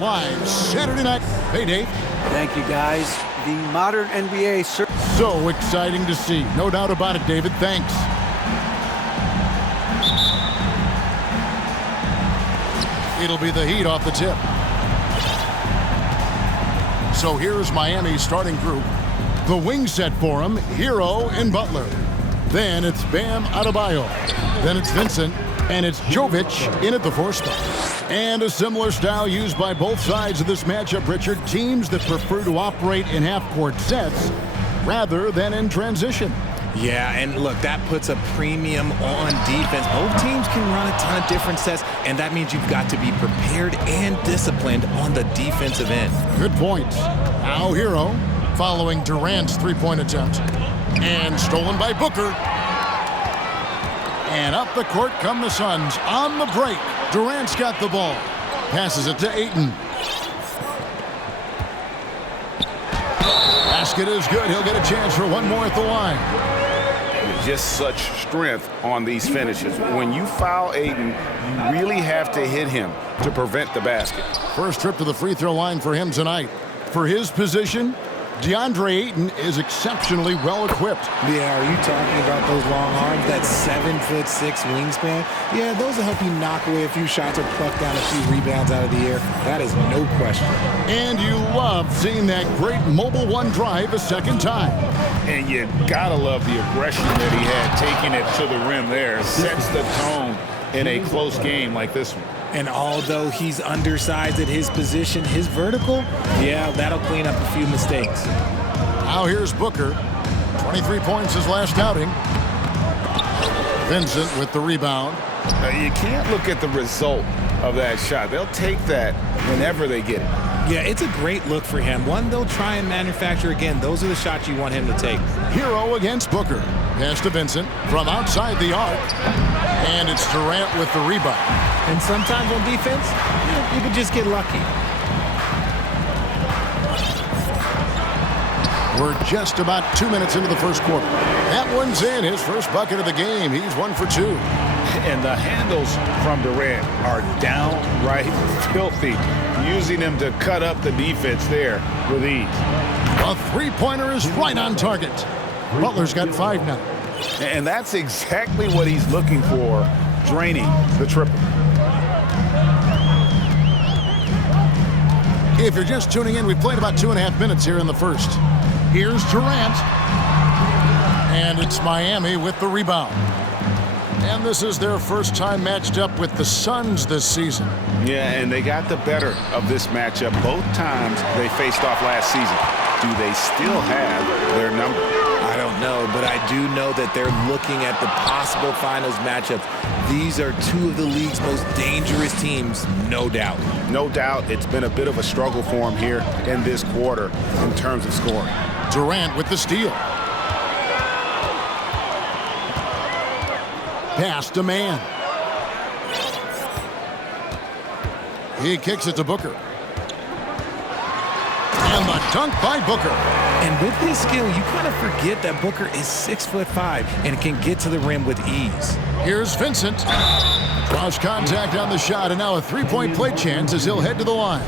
Live Saturday night. Hey, Dave. Thank you, guys. The modern NBA. So exciting to see. No doubt about it, David. Thanks. It'll be the Heat off the tip. So here's Miami's starting group. The wing set for him, Hero and Butler. Then it's Bam Adebayo. Then it's Vincent. And it's Jovic in at the 4 spot. And a similar style used by both sides of this matchup, Richard. Teams that prefer to operate in half-court sets rather than in transition. Yeah, and look, that puts a premium on defense. Both teams can run a ton of different sets, and that means you've got to be prepared and disciplined on the defensive end. Good point. Now Hero following Durant's three-point attempt. And stolen by Booker. And up the court come the Suns on the break. Durant's got the ball. Passes it to Ayton. Basket is good. He'll get a chance for one more at the line. Just such strength on these finishes. When you foul Ayton, you really have to hit him to prevent the basket. First trip to the free throw line for him tonight. For his position, DeAndre Ayton is exceptionally well equipped. Yeah, are you talking about those long arms, that 7'6" wingspan? Yeah, those will help you knock away a few shots or pluck down a few rebounds out of the air. That is no question. And you love seeing that great mobile one drive a second time. And you gotta love the aggression that he had taking it to the rim there. Sets the tone in a close game like this one. And although he's undersized at his position, his vertical, yeah, that'll clean up a few mistakes. Now here's Booker. 23 points his last outing. Vincent with the rebound. Now, you can't look at the result of that shot. They'll take that whenever they get it. Yeah, it's a great look for him. One they'll try and manufacture again. Those are the shots you want him to take. Hero against Booker. Pass to Vincent from outside the arc. And it's Durant with the rebound. And sometimes on defense, you can just get lucky. We're just about 2 minutes into the first quarter. That one's in. His first bucket of the game. He's 1 for 2. And the handles from Durant are downright filthy. Using him to cut up the defense there with ease. A three-pointer is right on target. Butler's got 5 now. And that's exactly what he's looking for, draining the triple. If you're just tuning in, we've played about 2.5 minutes here in the first. Here's Durant. And it's Miami with the rebound. And this is their first time matched up with the Suns this season. Yeah, and they got the better of this matchup both times they faced off last season. Do they still have their number? I don't know, but I do know that they're looking at the possible finals matchups. These are two of the league's most dangerous teams, no doubt. No doubt it's been a bit of a struggle for him here in this quarter in terms of scoring. Durant with the steal. Pass to man. He kicks it to Booker. And the dunk by Booker. And with his skill, you kind of forget that Booker is 6'5" and can get to the rim with ease. Here's Vincent. Cross contact on the shot, and now a three-point play chance as he'll head to the line.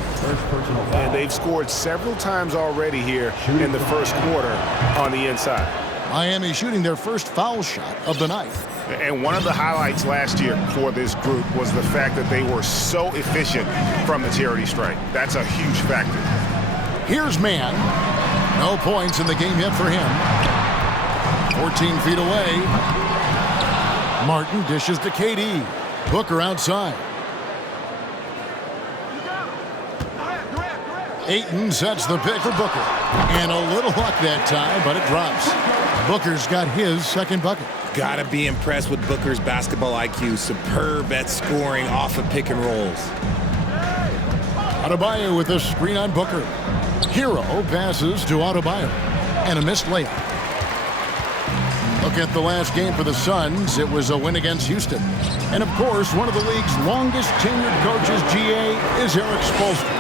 And they've scored several times already here in the first quarter on the inside. Miami shooting their first foul shot of the night. And one of the highlights last year for this group was the fact that they were so efficient from the charity stripe. That's a huge factor. Here's man. No points in the game yet for him. 14 feet away. Martin dishes to KD. Booker outside. Ayton sets the pick for Booker. And a little luck that time, but it drops. Booker's got his second bucket. Gotta be impressed with Booker's basketball IQ. Superb at scoring off of pick and rolls. Adebayo with a screen on Booker. Hero passes to Adebayo. And a missed layup. Look at the last game for the Suns. It was a win against Houston. And, of course, one of the league's longest tenured coaches, GA, is Eric Spoelstra.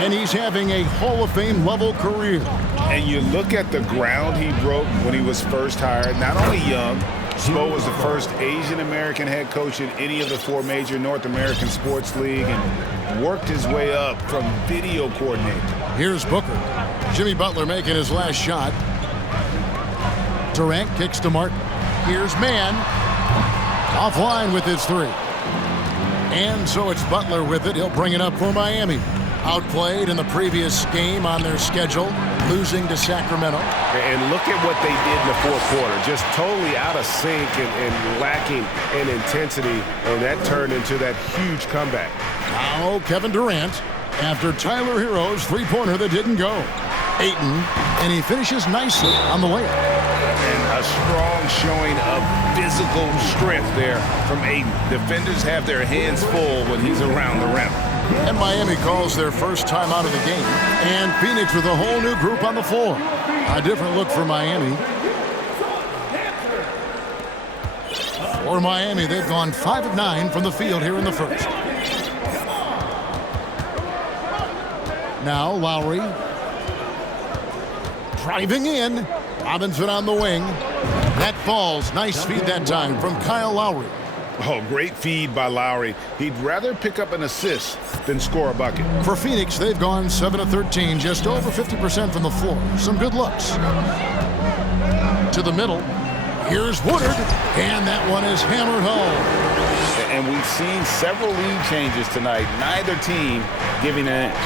And he's having a Hall of Fame level career. And you look at the ground he broke when he was first hired. Not only young, Spo was the first Asian-American head coach in any of the 4 major North American sports league and worked his way up from video coordinator. Here's Booker. Jimmy Butler making his last shot. Durant kicks to Martin. Here's Mann. Offline with his 3. And so it's Butler with it. He'll bring it up for Miami. Outplayed in the previous game on their schedule, losing to Sacramento. And look at what they did in the fourth quarter. Just totally out of sync and lacking in intensity. And that turned into that huge comeback. Now Kevin Durant after Tyler Hero's 3-pointer that didn't go. Ayton, and he finishes nicely on the layup. And a strong showing of physical strength there from Ayton. Defenders have their hands full when he's around the rim. And Miami calls their first time out of the game. And Phoenix with a whole new group on the floor. A different look for Miami. For Miami, they've gone 5 of 9 from the field here in the first. Now Lowry. Driving in. Robinson on the wing. That falls. Nice feed that time from Kyle Lowry. Oh, great feed by Lowry. He'd rather pick up an assist than score a bucket. For Phoenix, they've gone 7 of 13, just over 50% from the floor. Some good looks. To the middle. Here's Woodard, and that one is hammered home. And we've seen several lead changes tonight. Neither team giving an inch.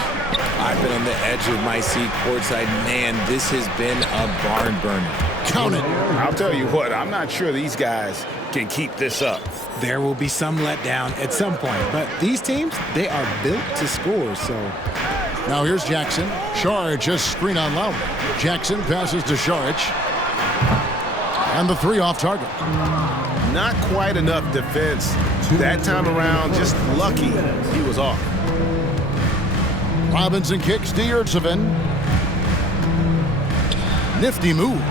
I've been on the edge of my seat courtside. Man, this has been a barn burner. Count it. I'll tell you what, I'm not sure these guys can keep this up. There will be some letdown at some point, but these teams, they are built to score, so. Now here's Jackson. Saric just screen on Lowry. Jackson passes to Saric. And the 3 off target. Not quite enough defense that time around. Just lucky he was off. Robinson kicks to Yurtseven. Nifty move.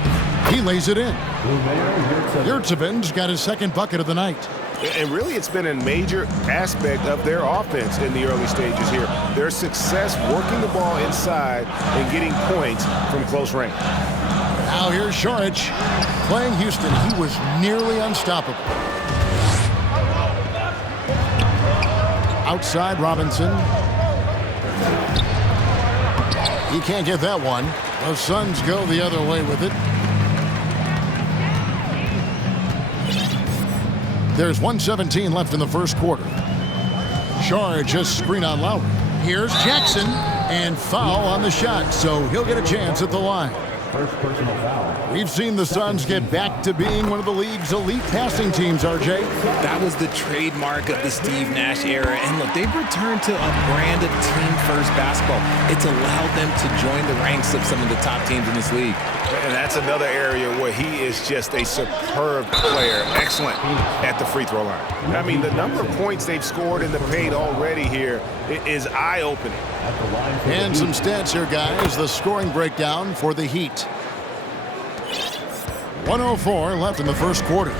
He lays it in. Yurtseven's got his second bucket of the night. And really, it's been a major aspect of their offense in the early stages here. Their success working the ball inside and getting points from close range. Now here's Saric playing Houston. He was nearly unstoppable. Outside Robinson. He can't get that one. The Suns go the other way with it. There's 1:17 left in the first quarter. Saric just screen on Lowry. Here's Jackson, and foul on the shot, so he'll get a chance at the line. First personal foul. We've seen the Suns get back to being one of the league's elite passing teams, RJ. That was the trademark of the Steve Nash era. And look, they've returned to a brand of team-first basketball. It's allowed them to join the ranks of some of the top teams in this league. And that's another area where he is just a superb player. Excellent at the free throw line. I mean, the number of points they've scored in the paint already here is eye-opening. And some stats here, guys. The scoring breakdown for the Heat. 1:04 left in the first quarter.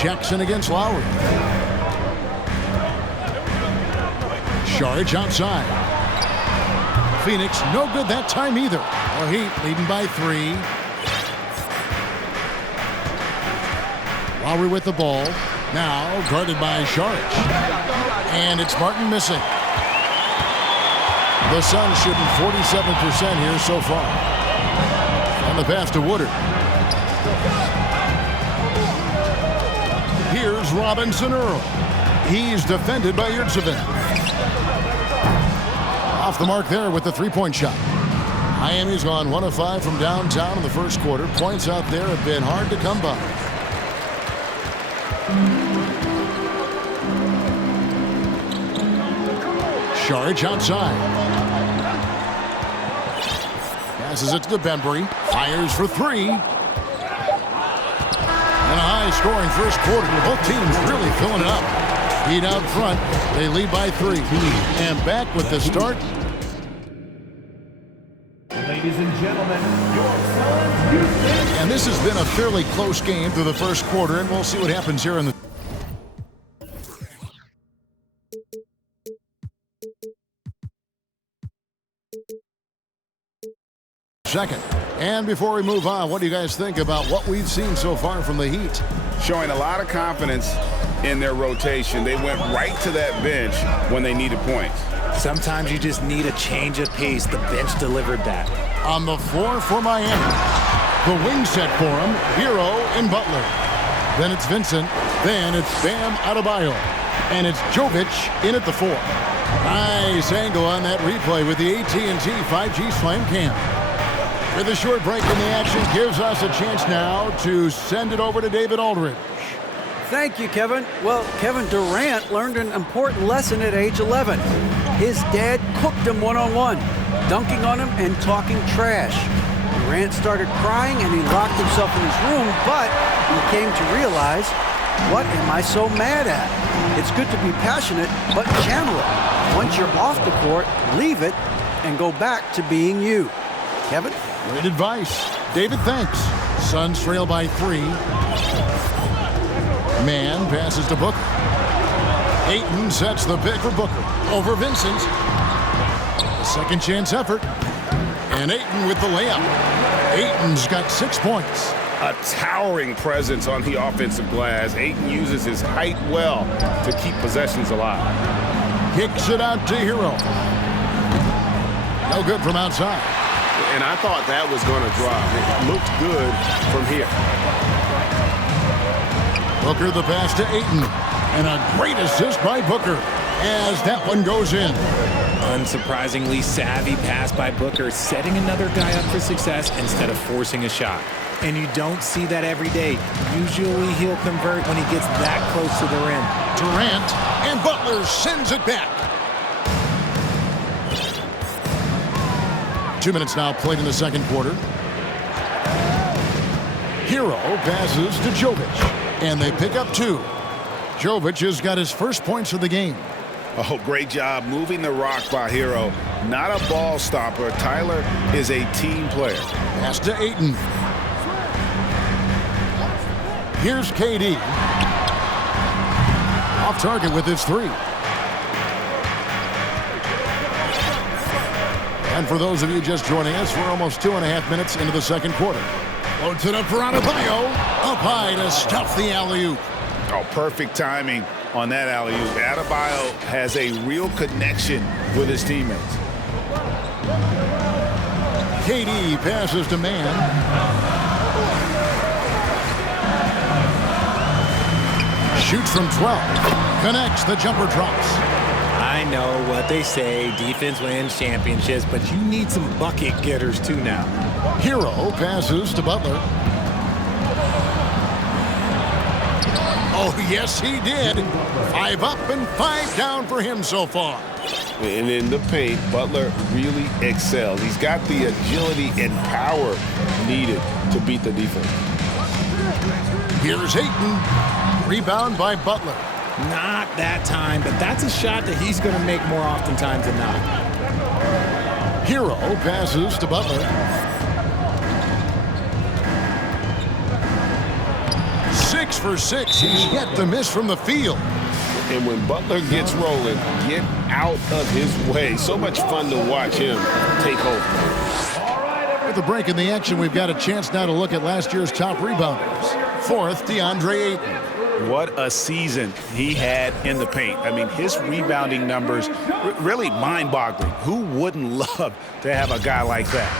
Jackson against Lowry. Saric outside. Phoenix, no good that time either. The Heat leading by 3. Lowry with the ball. Now guarded by Saric. And it's Martin missing. The Suns shooting 47% here so far. On the pass to Woodard. Here's Robinson Earl. He's defended by Yurtseven. Off the mark there with the 3-point shot. Miami's gone 1 of 5 from downtown in the first quarter. Points out there have been hard to come by. Saric outside. Passes it to Bembry. Fires for 3. And a high-scoring first quarter. Both teams really filling it up. Heat out front. They lead by 3. And back with the start. Ladies and gentlemen, your Suns Houston. And this has been a fairly close game through the first quarter, and we'll see what happens here in the second. And before we move on, what do you guys think about what we've seen so far from the Heat? Showing a lot of confidence in their rotation. They went right to that bench when they needed points. Sometimes you just need a change of pace. The bench delivered that. On the floor for Miami, the wing set for him, Hero and Butler. Then it's Vincent. Then it's Bam Adebayo. And it's Jovic in at the 4. Nice angle on that replay with the AT&T 5G Slam Cam. With a short break in the action, gives us a chance now to send it over to David Aldridge. Thank you, Kevin. Well, Kevin Durant learned an important lesson at age 11. His dad cooked him one-on-one, dunking on him and talking trash. Durant started crying and he locked himself in his room, but he came to realize, what am I so mad at? It's good to be passionate, but channel it. Once you're off the court, leave it and go back to being you. Kevin? Great advice. David, thanks. Suns trail by 3. Man passes to Booker. Ayton sets the pick for Booker over Vincent. A second chance effort. And Ayton with the layup. Ayton's got 6 points. A towering presence on the offensive glass. Ayton uses his height well to keep possessions alive. Kicks it out to Hero. No good from outside. And I thought that was going to drop. It looked good from here. Booker the pass to Ayton. And a great assist by Booker as that one goes in. Unsurprisingly savvy pass by Booker, setting another guy up for success instead of forcing a shot. And you don't see that every day. Usually he'll convert when he gets that close to the rim. Durant and Butler sends it back. 2 minutes now played in the second quarter. Hero passes to Jovic, and they pick up 2. Jovic has got his first points of the game. Oh, great job moving the rock by Hero. Not a ball stopper. Tyler is a team player. Pass to Ayton. Here's KD. Off target with his 3. And for those of you just joining us, we're almost 2.5 minutes into the second quarter. Loads it up for Adebayo. Up high to stuff the alley-oop. Oh, perfect timing on that alley-oop. Adebayo has a real connection with his teammates. KD passes to Man. Shoots from 12. Connects. The jumper drops. I know what they say, defense wins championships, but you need some bucket getters too now. Hero passes to Butler. Oh, yes, he did. 5 up and 5 down for him so far. And in the paint, Butler really excels. He's got the agility and power needed to beat the defense. Here's Ayton. Rebound by Butler. Not that time, but that's a shot that he's going to make more oftentimes than not. Hero passes to Butler. 6 for 6. He's yet to miss from the field. And when Butler gets rolling, get out of his way. So much fun to watch him take over. With the break in the action, we've got a chance now to look at last year's top rebounders. 4th, DeAndre Ayton. What a season he had in the paint. I mean, his rebounding numbers, really mind-boggling. Who wouldn't love to have a guy like that?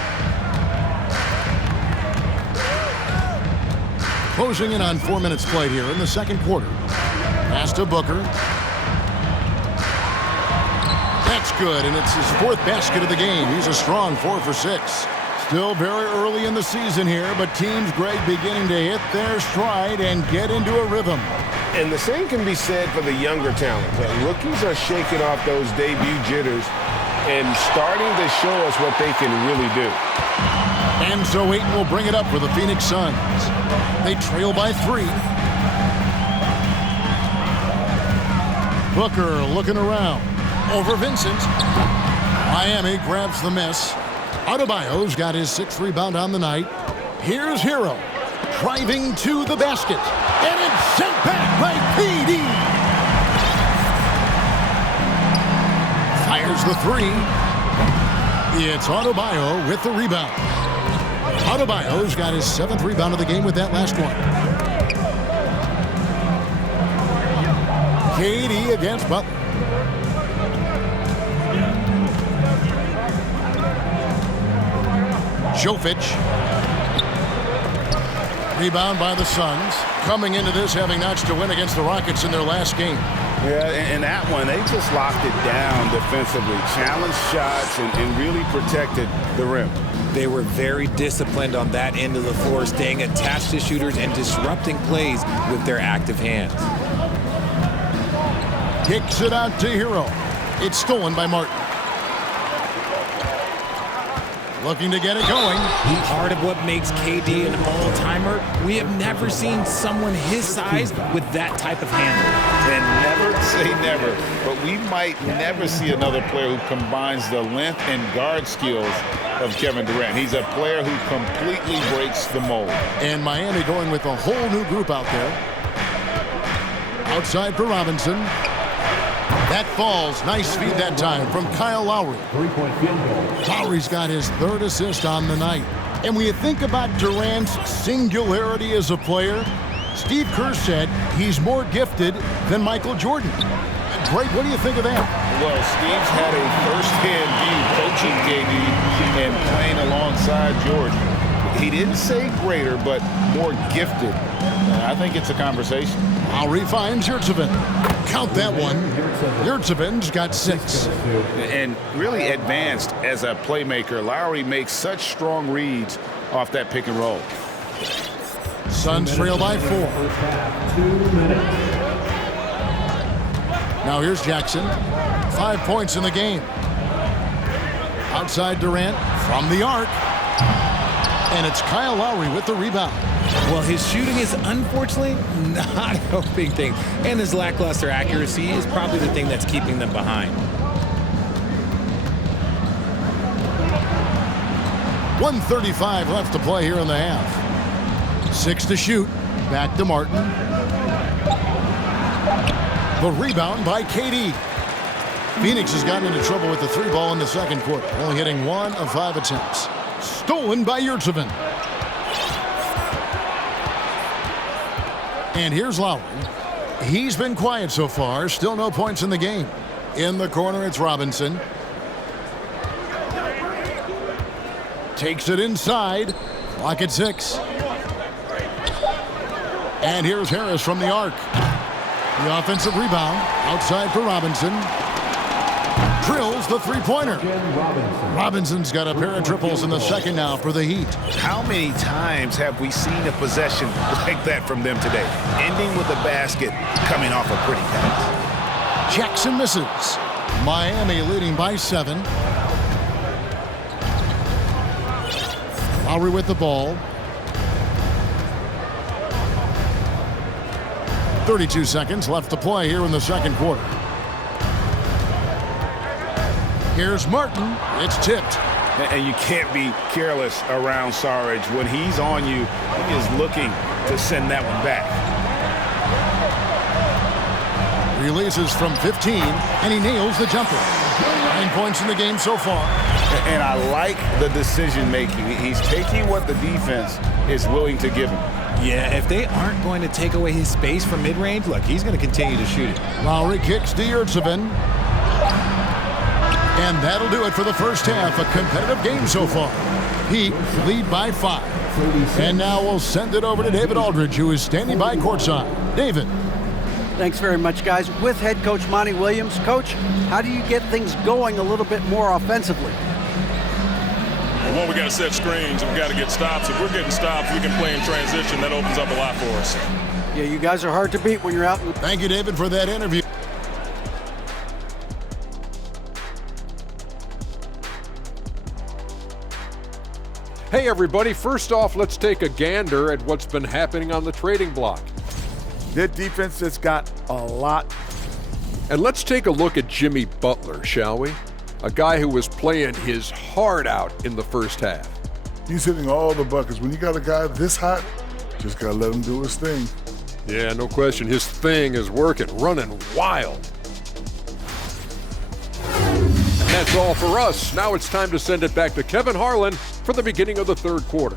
Closing in on 4 minutes played here in the second quarter. Pass to Booker. That's good, and it's his 4th basket of the game. He's a strong 4 for 6. Still very early in the season here, but teams, Greg, beginning to hit their stride and get into a rhythm. And the same can be said for the younger talent. The rookies are shaking off those debut jitters and starting to show us what they can really do. And so Ayton will bring it up for the Phoenix Suns. They trail by 3. Booker looking around. Over Vincent. Miami grabs the miss. Adebayo's got his 6th rebound on the night. Here's Hero. Driving to the basket. And it's sent back by KD. Fires the 3. It's Adebayo with the rebound. Adebayo's got his 7th rebound of the game with that last one. KD against Butler. Jovic. Rebound by the Suns. Coming into this having notched a win against the Rockets in their last game. Yeah, and that one, they just locked it down defensively. Challenged shots and really protected the rim. They were very disciplined on that end of the floor, staying attached to shooters and disrupting plays with their active hands. Kicks it out to Hero. It's stolen by Martin. Looking to get it going. Part of what makes KD an all-timer, we have never seen someone his size with that type of handle. And never say never, but we might never see another player who combines the length and guard skills of Kevin Durant. He's a player who completely breaks the mold. And Miami going with a whole new group out there. Outside for Robinson. That falls. Nice feed that time from Kyle Lowry. Lowry's got his 3rd assist on the night. And when you think about Durant's singularity as a player, Steve Kerr said he's more gifted than Michael Jordan. Greg, what do you think of that? Well, Steve's had a first-hand view coaching KD and playing alongside Jordan. He didn't say greater, but more gifted. I think it's a conversation. Lowry finds Yurtseven. Count that one. Yurtseven's got 6. And really advanced as a playmaker. Lowry makes such strong reads off that pick and roll. Suns trail by 4. Now here's Jackson. 5 points in the game. Outside Durant from the arc. And it's Kyle Lowry with the rebound. Well, his shooting is unfortunately not helping things. And his lackluster accuracy is probably the thing that's keeping them behind. 1:35 left to play here in the half. 6 to shoot. Back to Martin. The rebound by KD. Phoenix has gotten into trouble with the 3 ball in the second quarter, only hitting 1 of 5 attempts. Stolen by Yurtseven. And here's Lowry. He's been quiet so far. Still no points in the game. In the corner, it's Robinson. Takes it inside. Clock at 6. And here's Harris from the arc. The offensive rebound. Outside for Robinson. Drills the 3-pointer. Robinson's got a pair of triples in the second now for the Heat. How many times have we seen a possession like that from them today? Ending with a basket, coming off a pretty pass. Jackson misses. Miami leading by 7. Lowry with the ball. 32 seconds left to play here in the second quarter. Here's Martin. It's tipped. And you can't be careless around Sarge. When he's on you, he is looking to send that one back. Releases from 15, and he nails the jumper. 9 points in the game so far. And I like the decision-making. He's taking what the defense is willing to give him. Yeah, if they aren't going to take away his space from mid-range, look, he's going to continue to shoot it. Lowry kicks to Yurtseven. And that'll do it for the first half. A competitive game so far. Heat lead by 5. And now we'll send it over to David Aldridge, who is standing by courtside. David. Thanks very much, guys. With head coach Monty Williams. Coach, how do you get things going a little bit more offensively? Well, we got to set screens and we got to get stops. If we're getting stops, we can play in transition. That opens up a lot for us. Yeah, you guys are hard to beat when you're out. Thank you, David, for that interview. Hey everybody, first off, let's take a gander at what's been happening on the trading block. Their defense has got a lot. And let's take a look at Jimmy Butler, shall we? A guy who was playing his heart out in the first half. He's hitting all the buckets. When you got a guy this hot, just gotta let him do his thing. Yeah, no question. His thing is working, running wild. And that's all for us. Now it's time to send it back to Kevin Harlan for the beginning of the third quarter.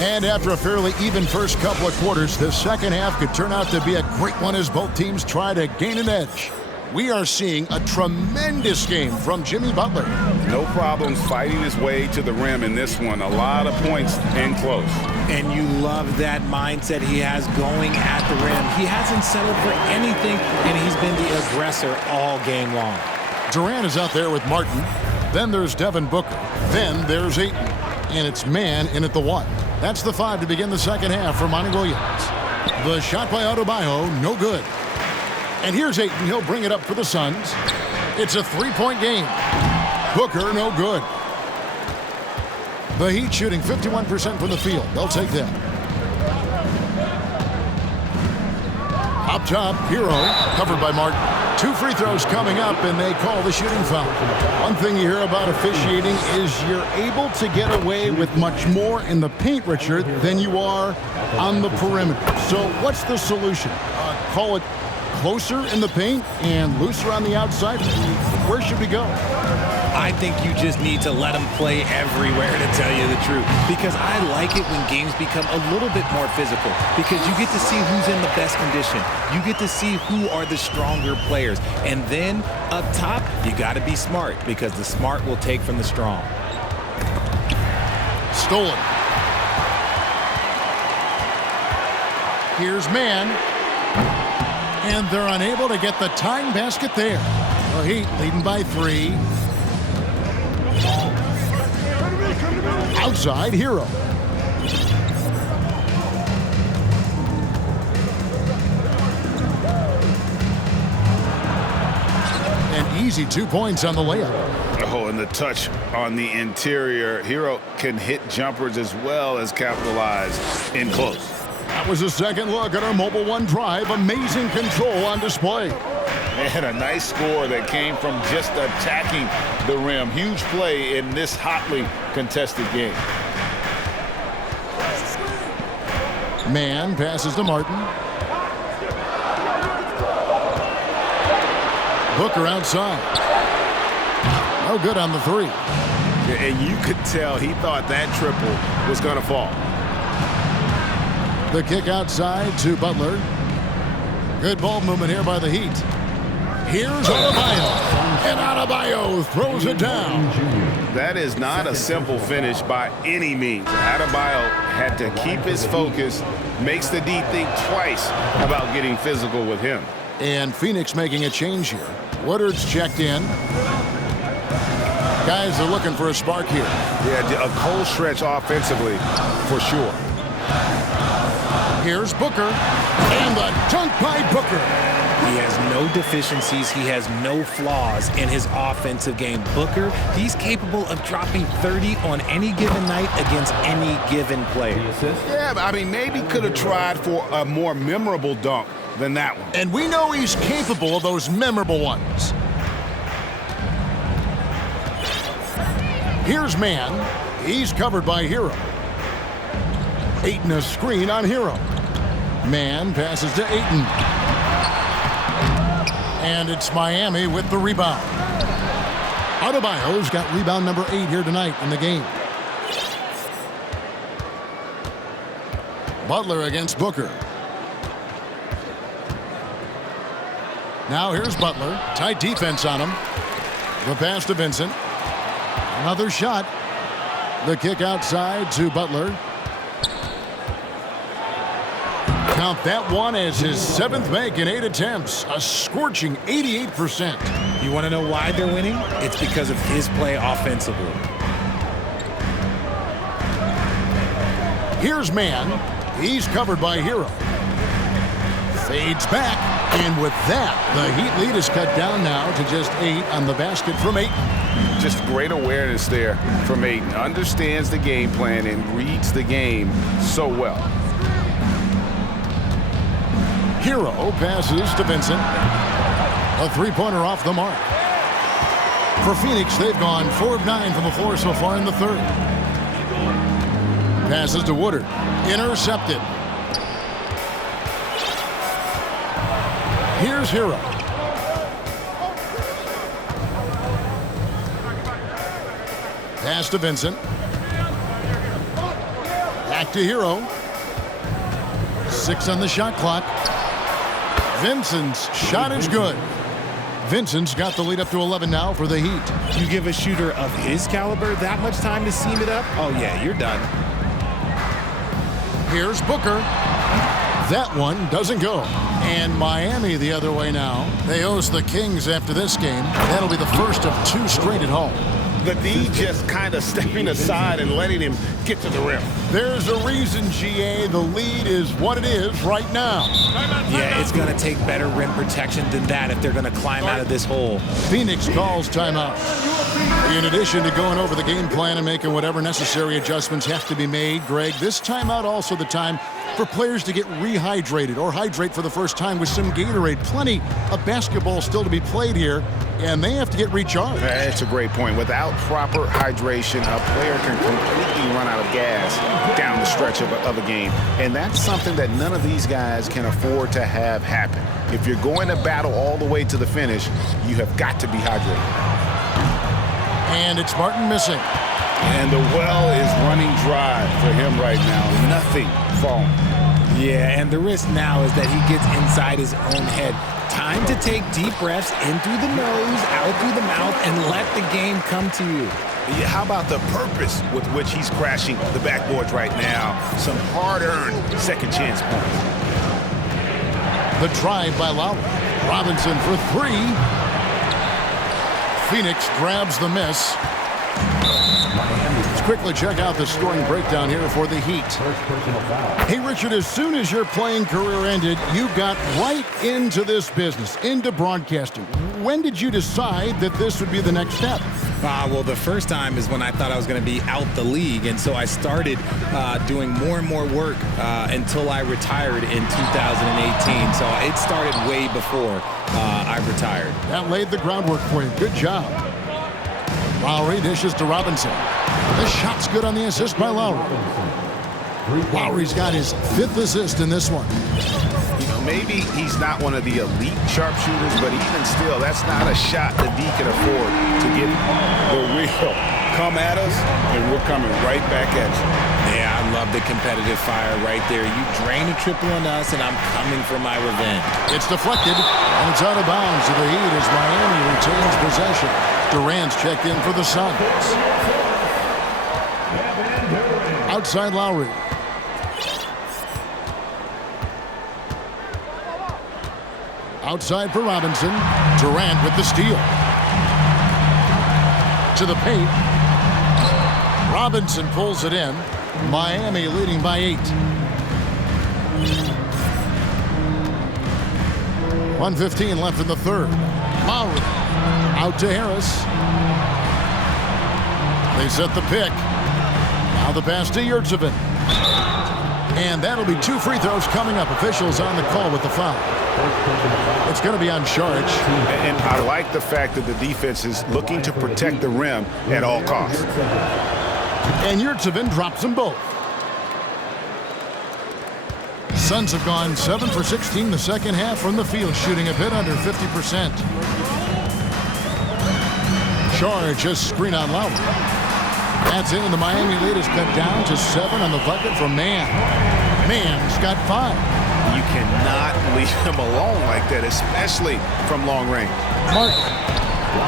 And after a fairly even first couple of quarters, the second half could turn out to be a great one as both teams try to gain an edge. We are seeing a tremendous game from Jimmy Butler. No problems fighting his way to the rim in this one. A lot of points and close. And you love that mindset he has going at the rim. He hasn't settled for anything, and he's been the aggressor all game long. Durant is out there with Martin. Then there's Devin Booker. Then there's Ayton. And it's man in at the 1. That's the 5 to begin the second half for Monty Williams. The shot by Adebayo, no good. And here's Ayton. He'll bring it up for the Suns. It's a 3-point game. Booker, no good. The Heat shooting 51% from the field. They'll take that. Up top, Hero, covered by Martin. 2 free throws coming up, and they call the shooting foul. One thing you hear about officiating is you're able to get away with much more in the paint, Richard, than you are on the perimeter. So what's the solution? Call it closer in the paint and looser on the outside? Where should we go? I think you just need to let them play everywhere, to tell you the truth. Because I like it when games become a little bit more physical. Because you get to see who's in the best condition. You get to see who are the stronger players. And then, up top, you got to be smart. Because the smart will take from the strong. Stolen. Here's man. And they're unable to get the tying basket there. The Heat leading by 3. Outside, Hero. An easy 2 points on the layup. Oh, and the touch on the interior. Hero can hit jumpers as well as capitalize in close. That was a second look at our Mobile One drive. Amazing control on display. And a nice score that came from just attacking the rim. Huge play in this hotly contested game. Man passes to Martin. Booker outside. No good on the 3. And you could tell he thought that triple was going to fall. The kick outside to Butler. Good ball movement here by the Heat. Here's Adebayo. And Adebayo throws it down. That is not a simple finish by any means. Adebayo had to keep his focus, makes the D think twice about getting physical with him. And Phoenix making a change here. Woodard's checked in. Guys are looking for a spark here. Yeah, a cold stretch offensively for sure. Here's Booker. And the dunk by Booker. He has no deficiencies. He has no flaws in his offensive game. Booker, he's capable of dropping 30 on any given night against any given player. Yeah, but I mean, maybe could have tried for a more memorable dunk than that one. And we know he's capable of those memorable ones. Here's man. He's covered by Hero. Ayton a screen on Hero. Man passes to Ayton. And it's Miami with the rebound. Adebayo's got rebound number 8 here tonight in the game. Butler against Booker. Now here's Butler. Tight defense on him. The pass to Vincent. Another shot. The kick outside to Butler. Count that one as his 7th make in 8 attempts. A scorching 88%. You want to know why they're winning? It's because of his play offensively. Here's man. He's covered by Hero. Fades back. And with that, the Heat lead is cut down now to just 8 on the basket from Ayton. Just great awareness there from Ayton. Understands the game plan and reads the game so well. Hero passes to Vincent. A 3-pointer off the mark. For Phoenix, they've gone 4 of 9 from the floor so far in the 3rd. Passes to Woodard. Intercepted. Here's Hero. Pass to Vincent. Back to Hero. 6 on the shot clock. Vincent's shot is good. Vincent's got the lead up to 11 now for the Heat. You give a shooter of his caliber that much time to seam it up? Oh, yeah, you're done. Here's Booker. That one doesn't go. And Miami the other way now. They host the Kings after this game. That'll be the first of 2 straight at home. The D just kind of stepping aside and letting him get to the rim. There's a reason, GA, the lead is what it is right now. Yeah, it's going to take better rim protection than that if they're going to climb out of this hole. Phoenix calls timeout. In addition to going over the game plan and making whatever necessary adjustments have to be made, Greg, this timeout also the time for players to get rehydrated or hydrate for the first time with some Gatorade. Plenty of basketball still to be played here, and they have to get recharged. That's a great point. Without proper hydration, a player can completely run out of gas down the stretch of a game. And that's something that none of these guys can afford to have happen. If you're going to battle all the way to the finish, you have got to be hydrated. And it's Martin missing. And the well is running dry for him right now. Nothing falling. Yeah, and the risk now is that he gets inside his own head. Time to take deep breaths in through the nose, out through the mouth, and let the game come to you. Yeah, how about the purpose with which he's crashing the backboards right now? Some hard-earned second chance points. The drive by Lowry. Robinson for 3. Phoenix grabs the miss. Let's quickly check out the scoring breakdown here for the Heat. Hey, Richard, as soon as your playing career ended, you got right into this business, into broadcasting. When did you decide that this would be the next step? Well, the first time is when I thought I was going to be out the league, and so I started doing more and more work until I retired in 2018. So it started way before I retired. That laid the groundwork for you. Good job. Lowry dishes to Robinson. The shot's good on the assist by Lowry. Lowry's got his 5th assist in this one. You know, maybe he's not one of the elite sharpshooters, but even still, that's not a shot the D can afford to get the real. Come at us, and we're coming right back at you. Yeah, I love the competitive fire right there. You drain a triple on us, and I'm coming for my revenge. It's deflected, and it's out of bounds to the Heat as Miami retains possession. Durant's checked in for the Suns. Outside Lowry. Outside for Robinson. Durant with the steal. To the paint. Robinson pulls it in. Miami leading by 8. 1:15 left in the third. Lowry out to Harris. They set the pick. Now the pass to Yurtsevin. And that'll be 2 free throws coming up. Officials on the call with the foul. It's going to be on Saric. And I like the fact that the defense is looking to protect the rim at all costs. And Yurtsevin drops them both. Suns have gone 7 for 16 the second half from the field, shooting a bit under 50%. Saric just screen on Lowry. That's in, and the Miami lead is cut down to 7 on the bucket from Mann. Mann's got 5. You cannot leave him alone like that, especially from long range. Martin.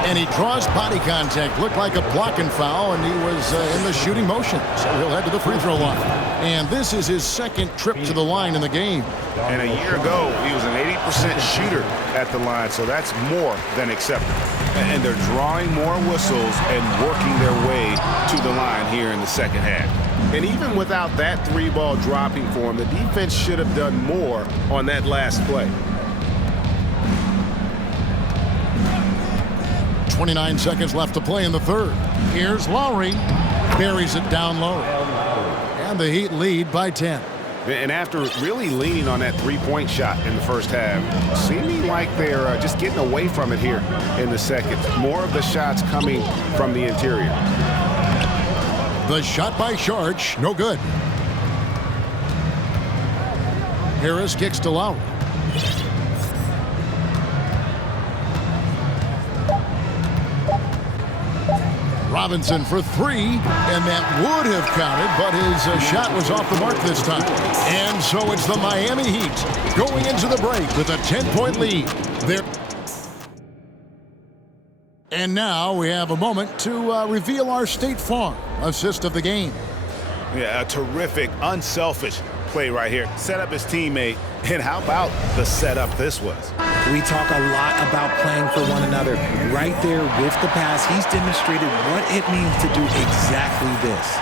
And he draws body contact. Looked like a blocking foul, and he was in the shooting motion. So he'll head to the free throw line. And this is his 2nd trip to the line in the game. And a year ago, he was an 80% shooter at the line, so that's more than acceptable. And they're drawing more whistles and working their way to the line here in the second half. And even without that 3-ball dropping for him, the defense should have done more on that last play. 29 seconds left to play in the third. Here's Lowry. Buries it down low. And the Heat lead by 10. And after really leaning on that 3-point shot in the first half, seeming like they're just getting away from it here in the second. More of the shots coming from the interior. The shot by Saric, no good. Harris kicks to Lowry. Robinson for three, and that would have counted, but his shot was off the mark this time. And so it's the Miami Heat going into the break with a 10-point lead. And now we have a moment to reveal our State Farm assist of the game. Yeah, a terrific, unselfish play right here. Set up his teammate, and how about the setup this was? We talk a lot about playing for one another. Right there with the pass, he's demonstrated what it means to do exactly this.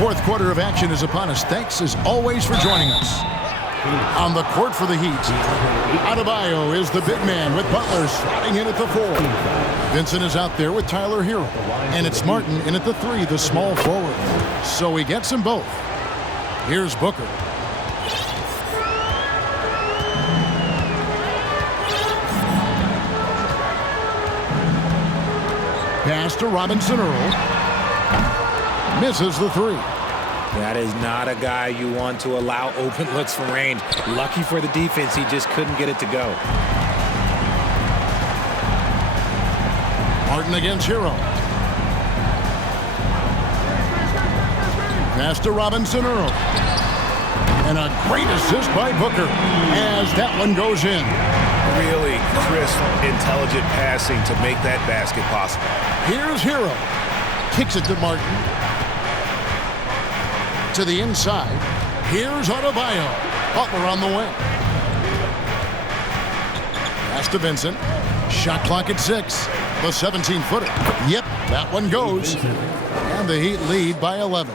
Fourth quarter of action is upon us. Thanks as always for joining us. On the court for the Heat, Adebayo is the big man with Butler sliding in at the 4. Vincent is out there with Tyler Hero. And it's Martin in at the 3, the small forward. So he gets them both. Here's Booker. Pass to Robinson Earl. Misses the 3. That is not a guy you want to allow open looks from range. Lucky for the defense, he just couldn't get it to go. Martin against Hero. Pass to Robinson Earl. And a great assist by Booker as that one goes in. Really crisp, intelligent passing to make that basket possible. Here's Hero. Kicks it to Martin. To the inside. Here's Adebayo. Butler on the wing. Pass to Vincent. Shot clock at 6. The 17-footer. Yep, that one goes. And the Heat lead by 11.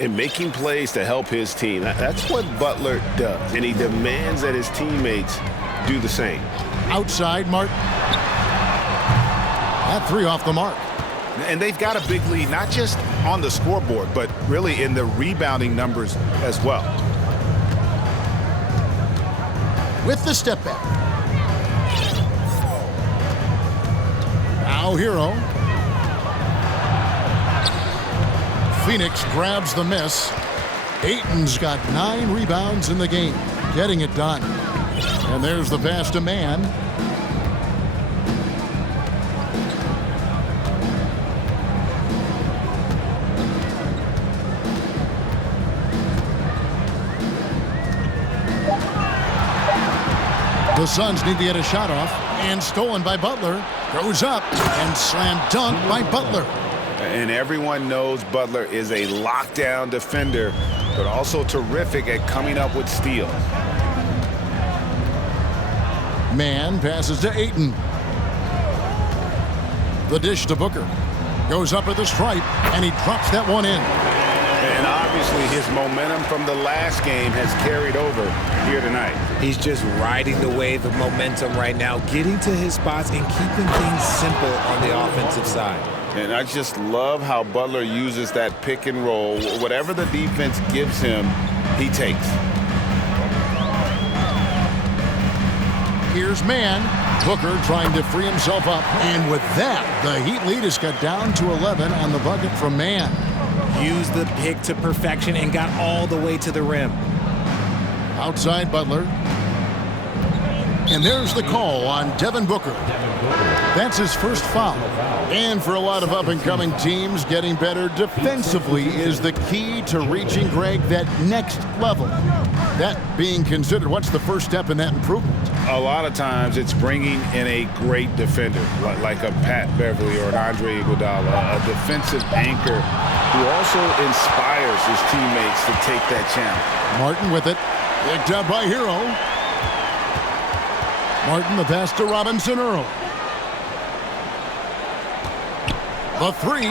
And making plays to help his team. That's what Butler does. And he demands that his teammates do the same. Outside, Martin. That 3 off the mark. And they've got a big lead, not just on the scoreboard, but really in the rebounding numbers as well. With the step back. Now Hero. Phoenix grabs the miss. Ayton's got 9 rebounds in the game, getting it done. And there's the pass to Man. The Suns need to get a shot off, and stolen by Butler. Goes up and slam dunk by Butler. And everyone knows Butler is a lockdown defender, but also terrific at coming up with steals. Man passes to Ayton. The dish to Booker. Goes up at the stripe, and he drops that one in. And obviously his momentum from the last game has carried over here tonight. He's just riding the wave of momentum right now, getting to his spots and keeping things simple on the offensive side. And I just love how Butler uses that pick and roll. Whatever the defense gives him, he takes. Here's Man. Booker trying to free himself up. And with that, the Heat lead is cut down to 11 on the bucket from Man. Used the pick to perfection and got all the way to the rim. Outside Butler. And there's the call on Devin Booker. That's his first foul. And for a lot of up-and-coming teams, getting better defensively is the key to reaching, Greg, that next level. That being considered, what's the first step in that improvement? A lot of times it's bringing in a great defender, like a Pat Beverly or an Andre Iguodala, a defensive anchor who also inspires his teammates to take that challenge. Martin with it. Picked up by Hero. Martin, the pass to Robinson Earl. The 3.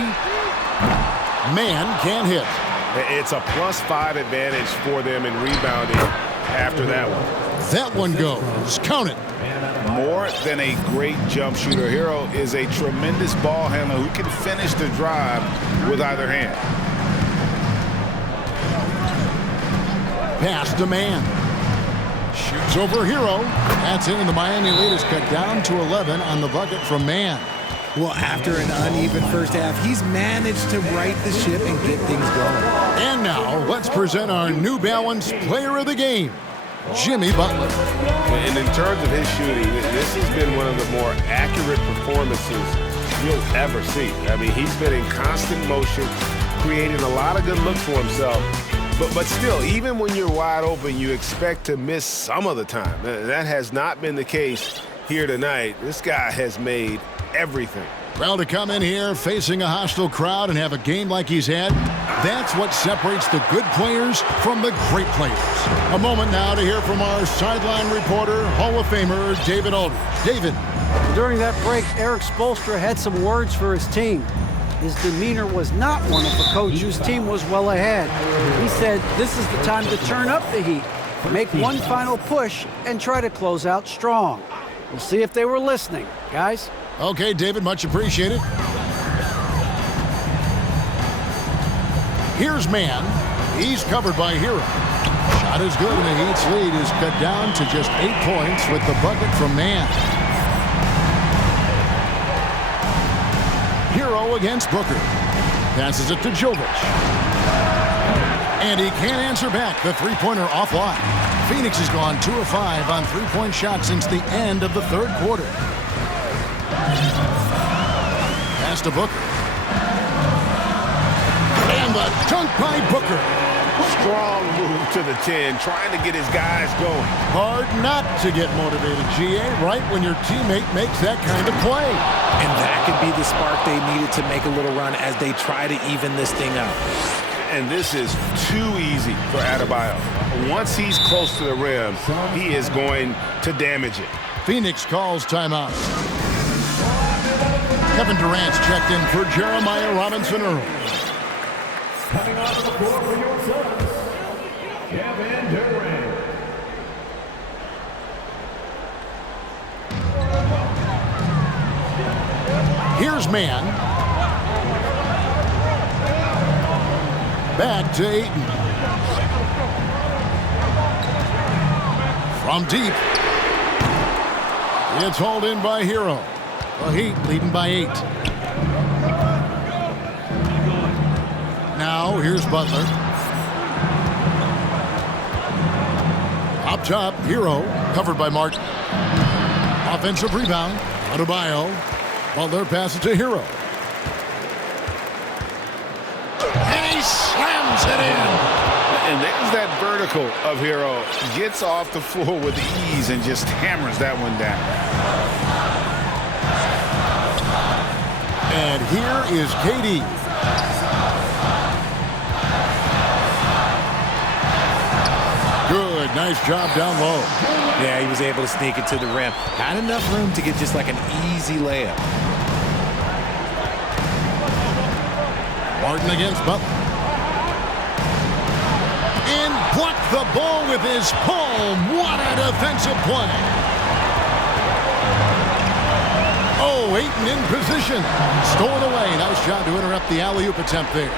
Man can't hit. It's a +5 advantage for them in rebounding after that one. That one goes. Count it. More than a great jump shooter, Hero is a tremendous ball handler who can finish the drive with either hand. Pass to Man. Shoots over Hero. That's in, and the Miami lead is cut down to 11 on the bucket from Man. Well, after an uneven first half, he's managed to right the ship and get things going. And now, let's present our New Balance Player of the Game, Jimmy Butler. And in terms of his shooting, this has been one of the more accurate performances you'll ever see. I mean, he's been in constant motion, creating a lot of good looks for himself. But still, even when you're wide open, you expect to miss some of the time. That has not been the case here tonight. This guy has made everything. Well, to come in here facing a hostile crowd and have a game like he's had, that's what separates the good players from the great players. A moment now to hear from our sideline reporter, Hall of Famer David Aldridge. David. During that break, Eric Spoelstra had some words for his team. His demeanor was not one of a coach whose team was well ahead. He said this is the time to turn up the heat, make one final push, and try to close out strong. We'll see if they were listening, guys. Okay, David, much appreciated. Here's Man. He's covered by Hero. Shot is good, and the Heat's lead is cut down to just 8 points with the bucket from Man. Hero against Booker. Passes it to Jovic. And he can't answer back. The three-pointer offline. Phoenix has gone 2 of 5 on three-point shots since the end of the third quarter. Pass to Booker. And the dunk by Booker. Strong move to the 10, trying to get his guys going. Hard not to get motivated, GA, right when your teammate makes that kind of play. And that could be the spark they needed to make a little run as they try to even this thing up. And this is too easy for Adebayo. Once he's close to the rim, he is going to damage it. Phoenix calls timeout. Kevin Durant's checked in for Jeremiah Robinson Earl. Coming off the floor for your Suns, Kevin Durant. Here's Man. Back to Ayton. From deep. It's hauled in by Hero. The Heat leading by 8. Now, here's Butler. Up top, Hero, covered by Martin. Offensive rebound, Adebayo. Butler passes to Hero. And he slams it in. And there's that vertical of Hero. Gets off the floor with ease and just hammers that one down. And here is KD. Good, nice job down low. Yeah, he was able to sneak it to the rim. Had enough room to get just like an easy layup. Martin against Butler. And blocked the ball with his palm. What a defensive play. Oh, Ayton in position. Stolen away. Nice job to interrupt the alley-oop attempt there.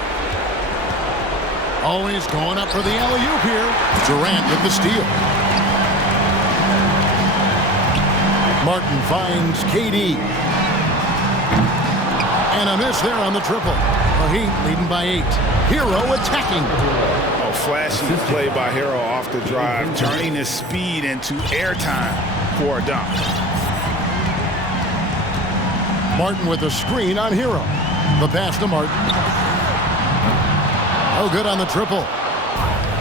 Always going up for the alley-oop here. Durant with the steal. Martin finds KD. And a miss there on the triple. The Heat leading by 8. Hero attacking. Oh, flashy play by Hero off the drive, turning his speed into airtime for a dunk. Martin with a screen on Hero. The pass to Martin. Oh, good on the triple.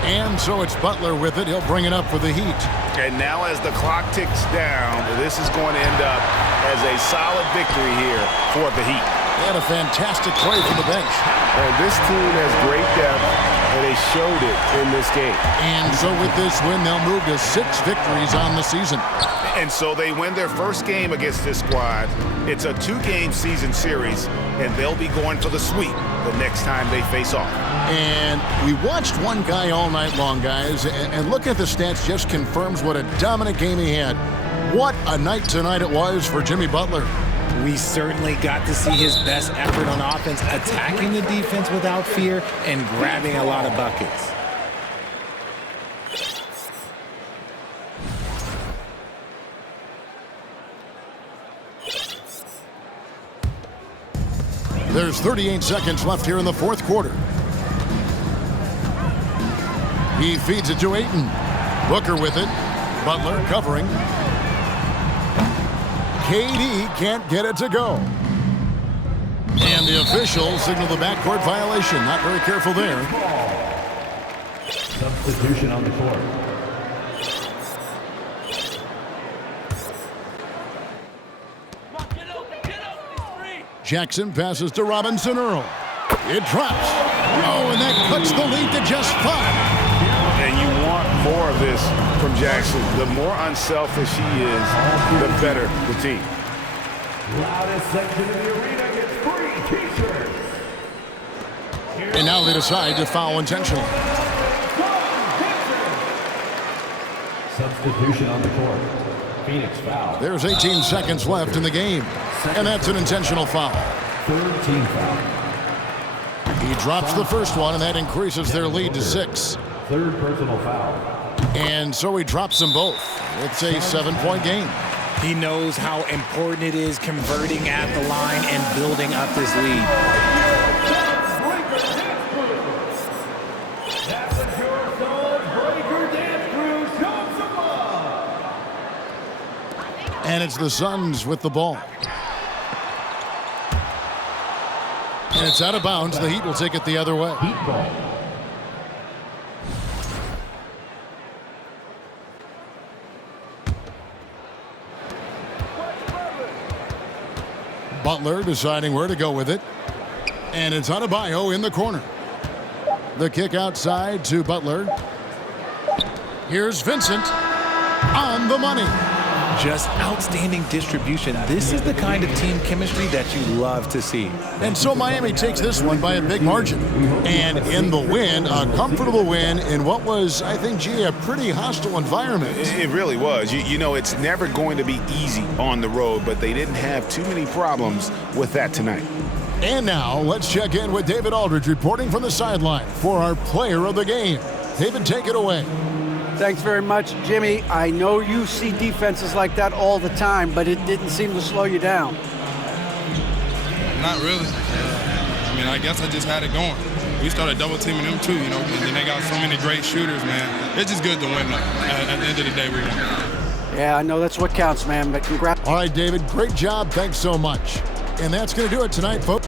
And so it's Butler with it. He'll bring it up for the Heat. And now as the clock ticks down, this is going to end up as a solid victory here for the Heat. They had a fantastic play from the bench. This team has great depth, and they showed it in this game. And so with this win, they'll move to 6 victories on the season. And so they win their first game against this squad. It's a 2-game season series, and they'll be going for the sweep the next time they face off. And we watched one guy all night long, guys, and look at the stats, just confirms what a dominant game he had. What a night tonight it was for Jimmy Butler. We certainly got to see his best effort on offense, attacking the defense without fear and grabbing a lot of buckets. There's 38 seconds left here in the fourth quarter. He feeds it to Ayton. Booker with it. Butler covering. KD can't get it to go. And the officials signal the backcourt violation. Not very careful there. Substitution on the court. Jackson passes to Robinson Earl. It drops. Oh, and that cuts the lead to just 5. And you want more of this from Jackson. The more unselfish he is, the better the team. Loudest section of the arena gets free t-shirts. And now they decide to foul intentionally. Substitution on the court. Phoenix foul. There's 18 seconds left in the game. And that's an intentional foul. Third team foul. He drops the first one, and that increases their lead to 6. Third personal foul. And so he drops them both. It's a 7-point game. He knows how important it is converting at the line and building up this lead. And it's the Suns with the ball. And it's out of bounds. The Heat will take it the other way. Heat ball. Butler deciding where to go with it. And it's Adebayo in the corner. The kick outside to Butler. Here's Vincent on the money. Just outstanding distribution. This is the kind of team chemistry that you love to see. And so Miami takes this one by a big margin. And in the win, a comfortable win in what was, I think, a pretty hostile environment. It really was. You know, it's never going to be easy on the road, but they didn't have too many problems with that tonight. And now let's check in with David Aldridge reporting from the sideline for our player of the game. David, take it away. Thanks very much, Jimmy. I know you see defenses like that all the time, but it didn't seem to slow you down. Not really. I mean, I guess I just had it going. We started double teaming them too, you know, and then they got so many great shooters, man. It's just good to win. At the end of the day, we won. Yeah, I know that's what counts, man, but congrats. All right, David, great job. Thanks so much. And that's going to do it tonight, folks.